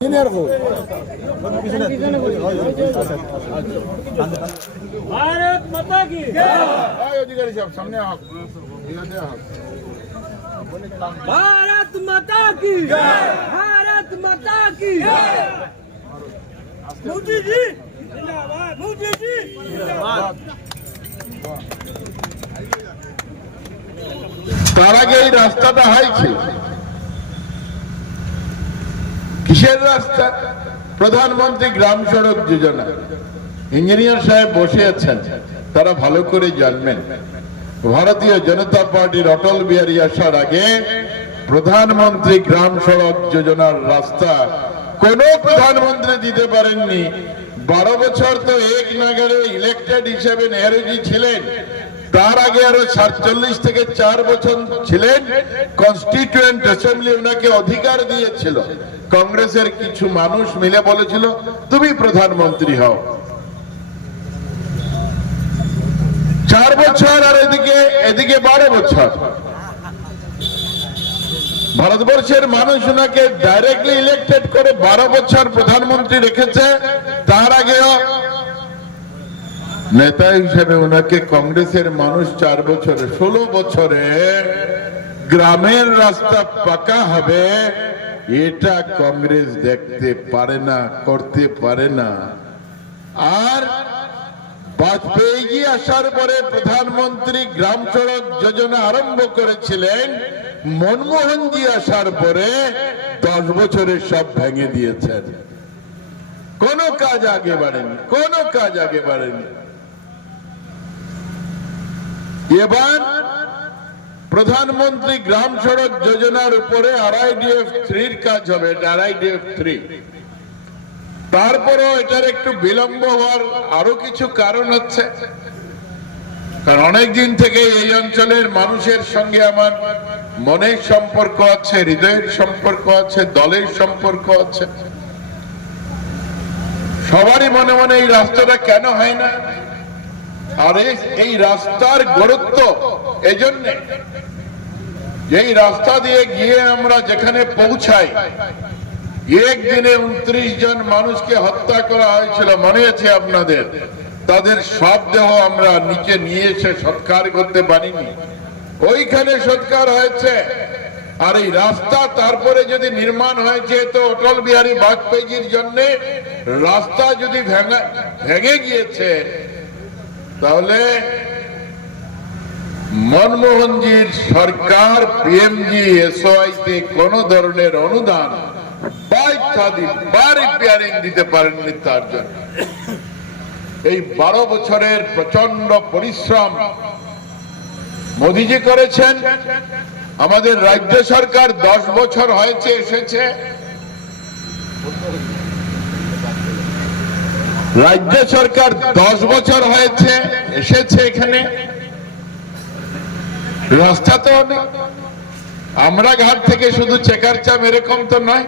भारत माता की अधिकारी साहब सामने आप भारत माता की भारत माता की मोदी जी जिंदाबाद मोदी जी जिंदाबाद তার আগে এই রাস্তাটা হয়েছে কিসের রাস্তা? প্রধানমন্ত্রী গ্রাম সড়ক যোজনা। ইঞ্জিনিয়ার সাহেব বসে আছেন, তারা ভালো করে জানবেন ভারতীয় জনতা পার্টির অটল বিহারী আসার আগে প্রধানমন্ত্রী গ্রাম সড়ক যোজনার রাস্তা কোন প্রধানমন্ত্রী দিতে পারেননি। 12 বছর তো এক নাগারে ইলেক্টেড হিসেবে নেহরুজি ছিলেন, তার আগে আরো 47 থেকে 4 বছর ছিলেন। কনস্টিটিউয়েন্ট অ্যাসেম্বলি ওনাকে অধিকার দিয়েছিল। কংগ্রেসের কিছু মানুষ মিলে বলেছিল তুমি প্রধানমন্ত্রী হও। 4 বছর আর এদিকে 12 বছর। ভারতবর্ষের মানুষ ওনাকে ডাইরেক্টলি ইলেক্টেড করে 12 বছর প্রধানমন্ত্রী রেখেছে। তার আগেও নেতা হিসেবে ওনাকে কংগ্রেসের মানুষ 4 বছরে 16 বছরে গ্রামের রাস্তা পাকা হবে এটা কংগ্রেস দেখতে পারে না, করতে পারে না। আর বাজপেয়ী আসার পরে প্রধানমন্ত্রী গ্রাম সড়ক যোজনা আরম্ভ করেছিলেন। মনমোহনজি আসার পরে 10 বছরে সব ভেঙে দিয়েছেন। কোনো কাজ আগে বাড়েনি, কোনো কাজ আগে বাড়েনি। এবার প্রধানমন্ত্রী গ্রাম সড়ক যোজনার উপরে RIDF-3 কাজ হবে। RIDF-3 তারপরেও এটার একটু বিলম্ব হওয়ার আরো কিছু কারণ হচ্ছে। কারণ অনেকদিন থেকে এই অঞ্চলের মানুষের সঙ্গে আমার মনের সম্পর্ক আছে, হৃদয়ের সম্পর্ক আছে, দলের সম্পর্ক আছে। সবারই মনে মনে এই রাস্তাটা কেন হয় না। আর এই রাস্তার গুরুত্ব এজন্য, এই রাস্তা দিয়ে গিয়ে আমরা যেখানে পৌঁছাই, একদিনে 29 জন মানুষকে হত্যা করা হয়েছিল, মনে আছে আপনাদের? তাদের সব দেহ আমরা নিচে নিয়ে এসে সৎকার করতে পারিনি, ওইখানে সৎকার হয়েছে। আর এই রাস্তা তারপরে যদি নির্মাণ হয়েছে তো অটল বিহারী বাজপেয়ীর জন্য। রাস্তা যদি ভেঙে গিয়েছে তাহলে মনমোহনজির সরকার পিএমজি SOI তে কোন ধরনের অনুদান রিপেয়ারিং দিতে পারেননি। তার জন্য এই 12 বছরের প্রচন্ড পরিশ্রম মোদিজি করেছেন। আমাদের রাজ্য সরকার 10 বছর হয়েছে এসেছে। রাজ্য সরকার 10 বছর হয়েছে এসেছে এখানে। রাস্তা তো অনেক, আমরা ঘাট থেকে শুধু চেকার চাপ এরকম তো নয়।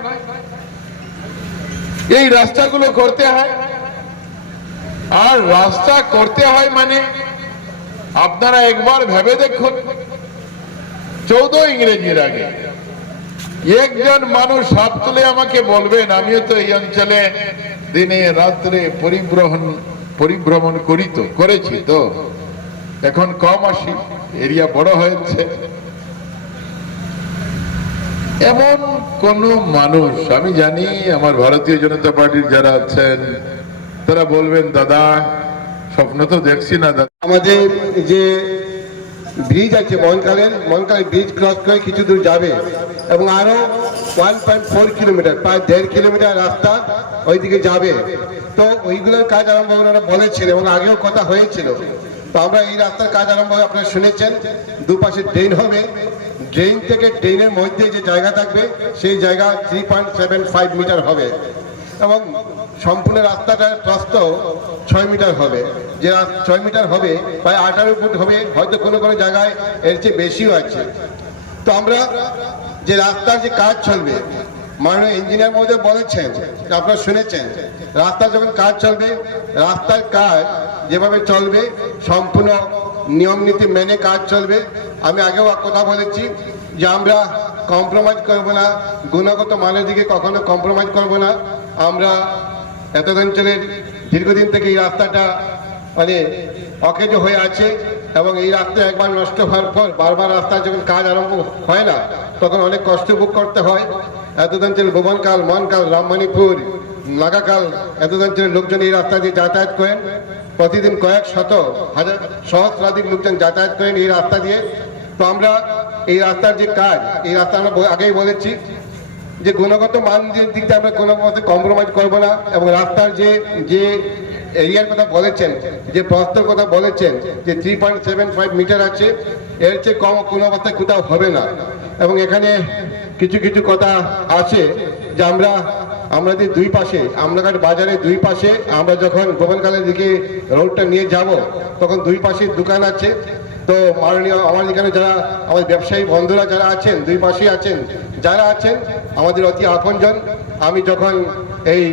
এই রাস্তাগুলো করতে হয়। আর রাস্তা করতে হয় মানে আপনারা একবার ভেবে দেখুন, 14 ইংরেজির আগে একজন মানুষ হাত তুলে আমাকে বলবেন, আমিও তো এই অঞ্চলে দিনে রাত্রে পরিভ্রমণ করেছি তো, এখন কম আসি, এরিয়া বড় হয়েছে। এমন কোন মানুষ আমি জানি, আমার ভারতীয় জনতা পার্টির যারা আছেন তারা বলবেন দাদা স্বপ্ন তো দেখছি না দাদা। আমাদের যে ব্রিজ আছে মনকালের ব্রিজ ক্রস করে কিছু দূর যাবে এবং আরো 1.4 কিলোমিটার, প্রায় 1.5 কিলোমিটার রাস্তা ওইদিকে যাবে। তো ওইগুলোর কাজ আরম্ভ ওনারা বলেছেন এবং আগেও কথা হয়েছিল। তো আমরা এই রাস্তার কাজ আরম্ভ হবে, আপনারা শুনেছেন। দুপাশে ড্রেন হবে, ড্রেন থেকে ড্রেনের মধ্যে যে জায়গা থাকবে সেই জায়গা 3.75 মিটার হবে এবং সম্পূর্ণ রাস্তাটা প্রস্থ 6 মিটার হবে। যে 6 মিটার হবে প্রায় 18 ফুট হবে, হয়তো কোনো কোনো জায়গায় এর চেয়ে বেশিও আছে। তো আমরা যে রাস্তার যে কাজ চলবে, মাননীয় ইঞ্জিনিয়ার মহোদয় বলেছেন, আপনারা শুনেছেন, রাস্তার যখন কাজ চলবে, রাস্তার কাজ যেভাবে চলবে সম্পূর্ণ নিয়ম নীতি মেনে কাজ চলবে। আমি আগেও কথা বলেছি যে আমরা কম্প্রোমাইজ করব না, গুণগত মানের দিকে কখনো কম্প্রোমাইজ করব না। আমরা এতদ অঞ্চলের দীর্ঘদিন থেকে এই রাস্তাটা মানে অকেজো হয়ে আছে এবং এই রাস্তা একবার নষ্ট হওয়ার পর বারবার রাস্তার যখন কাজ আরম্ভ হয় না তখন অনেক কষ্ট ভোগ করতে হয়। এতদ অঞ্চলের ভুবনকাল, মনকাল, রামমণিপুর, নাগাকাল এতদ অঞ্চলের লোকজন এই রাস্তা দিয়ে যাতায়াত করেন। প্রতিদিন কয়েক শত হাজার সহস্রাধিক লোকজন যাতায়াত করেন এই রাস্তা দিয়ে। তো আমরা এই রাস্তার যে কাজ, এই রাস্তা আমরা আগেই বলেছি যে গুণগত মান দিক দিয়ে আমরা কোনো মতে কম্প্রোমাইজ করবো না এবং রাস্তার যে এরিয়ার কথা বলেছেন, যে প্রস্তর কথা বলেছেন যে 3.75 মিটার আছে, এর চেয়ে কম কোনো অবস্থায় কোথাও হবে না। এবং এখানে কিছু কিছু কথা আছে যে আমরা যে দুই পাশে আমলাঘাট বাজারের দুই পাশে আমরা যখন ভুবনকালের দিকে রোডটা নিয়ে যাব তখন দুই পাশে দোকান আছে। তো মাননীয় আমার এখানে যারা আমাদের ব্যবসায়ী বন্ধুরা যারা আছেন, দুই পাশেই আছেন, যারা আছেন আমাদের অতি আপনজন। আমি যখন এই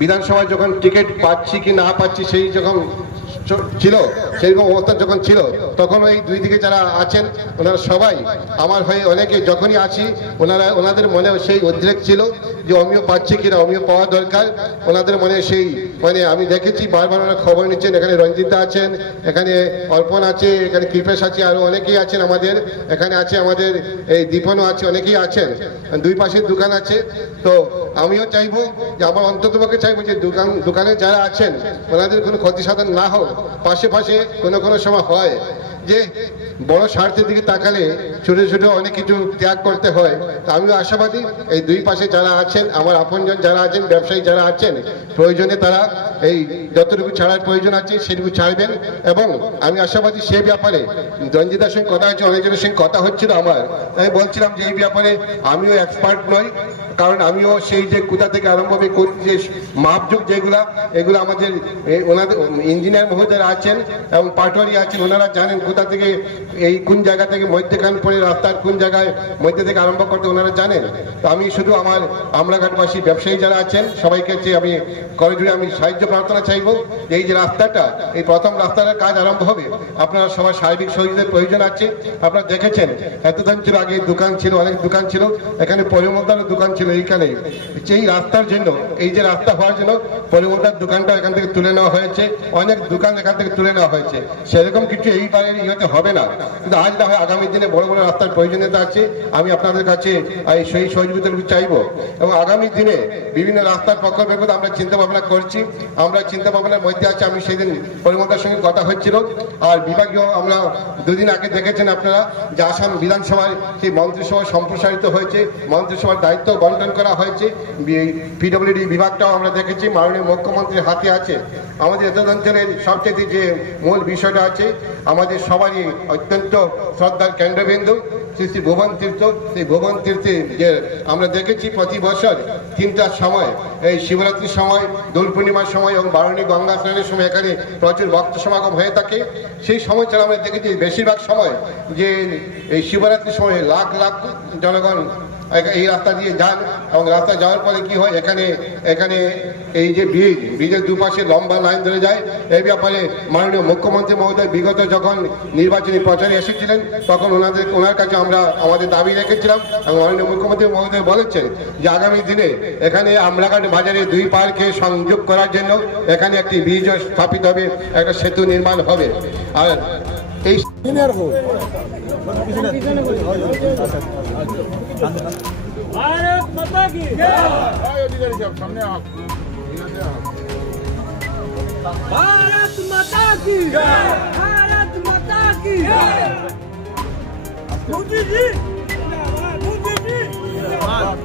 বিধানসভায় যখন টিকিট পাচ্ছি কি না পাচ্ছি সেই যখন ছিল, সেরকম অবস্থা যখন ছিল তখন ওই দুই দিকে যারা আছেন ওনারা সবাই আমার হয়ে অনেকে যখনই আসি ওনাদের মনে সেই উদ্রেক ছিল যে অমিও পাচ্ছে কিনা, অমিও পাওয়া দরকার। ওনাদের মনে সেই মানে আমি দেখেছি বারবার ওনারা খবর নিচ্ছেন। এখানে রঞ্জিতা আছেন, এখানে অর্পণ আছে, এখানে কৃপেশ আছে, আরো অনেকেই আছেন আমাদের এখানে আছে, আমাদের এই দীপনও আছে, অনেকেই আছেন। দুই পাশে দোকান আছে। তো আমিও চাইবো যে আমার অন্ততপক্ষে চাইবো যে দোকানে যারা আছেন ওনাদের কোনো ক্ষতি সাধন না হোক। পাশে পাশে কোনো সময় হয় যে বড় স্বার্থের দিকে তাকালে ছোট ছোট অনেক কিছু ত্যাগ করতে হয়। আমিও আশাবাদী এই দুই পাশে যারা আছেন আমার আপনজন যারা আছেন, ব্যবসায়ী যারা আছেন, প্রয়োজনে তারা এই যতটুকু ছাড়ার প্রয়োজন আছে সেটুকু ছাড়বেন। এবং আমি আশাবাদী সে ব্যাপারে রঞ্জিতার সঙ্গে কথা হচ্ছে, অনেকজনের সঙ্গে কথা হচ্ছিল আমার, আমি বলছিলাম যে এই ব্যাপারে আমিও এক্সপার্ট নই, কারণ আমিও সেই যে কোথা থেকে আরম্ভ হবে যে মাপযোগ যেগুলা এগুলো আমাদের ওনাদের ইঞ্জিনিয়ার মহোদয়রা আছেন এবং পাটোয়ারি আছেন, ওনারা জানেন কোথা থেকে এই কোন জায়গা থেকে মধ্যখান পরে রাস্তার কোন জায়গায় মধ্যে থেকে আরম্ভ করতে ওনারা জানেন। তো আমি শুধু আমার আমলাঘাটবাসী ব্যবসায়ী যারা আছেন সবাইকে আমি করজোড়ে আমি সাহায্য প্রার্থনা চাইবো। এই যে রাস্তাটা, এই প্রথম রাস্তাটার কাজ আরম্ভ হবে, আপনারা সবার সার্বিক সহযোগিতার প্রয়োজন আছে। আপনারা দেখেছেন এতদিন ছিল আগে দোকান ছিল, অনেক দোকান ছিল, এখানে পরিমলদারও দোকান ছিল এইখানে। এই রাস্তার জন্য, এই যে রাস্তা হওয়ার জন্য পরিমলদার দোকানটা এখান থেকে তুলে নেওয়া হয়েছে, অনেক দোকান এখান থেকে তুলে নেওয়া হয়েছে। সেরকম কিছু এইবারে ইয়েতে হবে না, কিন্তু আজ না হয় আগামী দিনে বড় বড় রাস্তার প্রয়োজনীয়তা আছে। আমি আপনাদের কাছে সেই সহযোগিতা চাইবো এবং আগামী দিনে বিভিন্ন রাস্তার প্রকল্পের কথা আমরা চিন্তা ভাবনা করছি। আমরা চিন্তা ভাবনার মধ্যে আছে, আমি সেদিন পরিমলদার সঙ্গে কথা হচ্ছিল। আর বিভাগীয় আমরা দুদিন আগে দেখেছেন আপনারা যে আসাম বিধানসভায় সেই মন্ত্রিসভা সম্প্রসারিত হয়েছে, মন্ত্রিসভার দায়িত্ব বন্টন করা হয়েছে। পিডব্লিউডি বিভাগটাও আমরা দেখেছি মাননীয় মুখ্যমন্ত্রীর হাতে আছে। আমাদের এত অঞ্চলের সবচেয়ে যে মূল বিষয়টা আছে, আমাদের সবারই অত্যন্ত শ্রদ্ধার কেন্দ্রবিন্দু শ্রী শ্রী ভুবন তীর্থ। সেই ভুবন তীর্থে যে আমরা দেখেছি প্রতি বছর 3টার সময়, এই শিবরাত্রির সময়, দোল পূর্ণিমার সময় এবং বারণী গঙ্গা স্নানের সময় এখানে প্রচুর ভক্ত সমাগম হয়ে থাকে। সেই সময় ছাড়া আমরা দেখেছি বেশিরভাগ সময় যে এই শিবরাত্রির সময় লাখ লাখ জনগণ এই রাস্তা দিয়ে যান এবং রাস্তা যাওয়ার পরে কি হয়, এখানে এই যে ব্রিজের দুপাশে লম্বা লাইন ধরে যায়। এই ব্যাপারে মাননীয় মুখ্যমন্ত্রী মহোদয় বিগত যখন নির্বাচনী প্রচারে এসেছিলেন তখন ওনার কাছে আমরা আমাদের দাবি রেখেছিলাম এবং মাননীয় মুখ্যমন্ত্রী মহোদয় বলেছেন যে আগামী দিনে এখানে আমলাঘাট বাজারে দুই পার্কে সংযোগ করার জন্য এখানে একটি ব্রিজ স্থাপিত হবে, একটা সেতু নির্মাণ হবে। আর এই भारत माता की जय। भारत माता की जय। भारत माता की जय। मोदी जी जिंदाबाद, मोदी जी जिंदाबाद।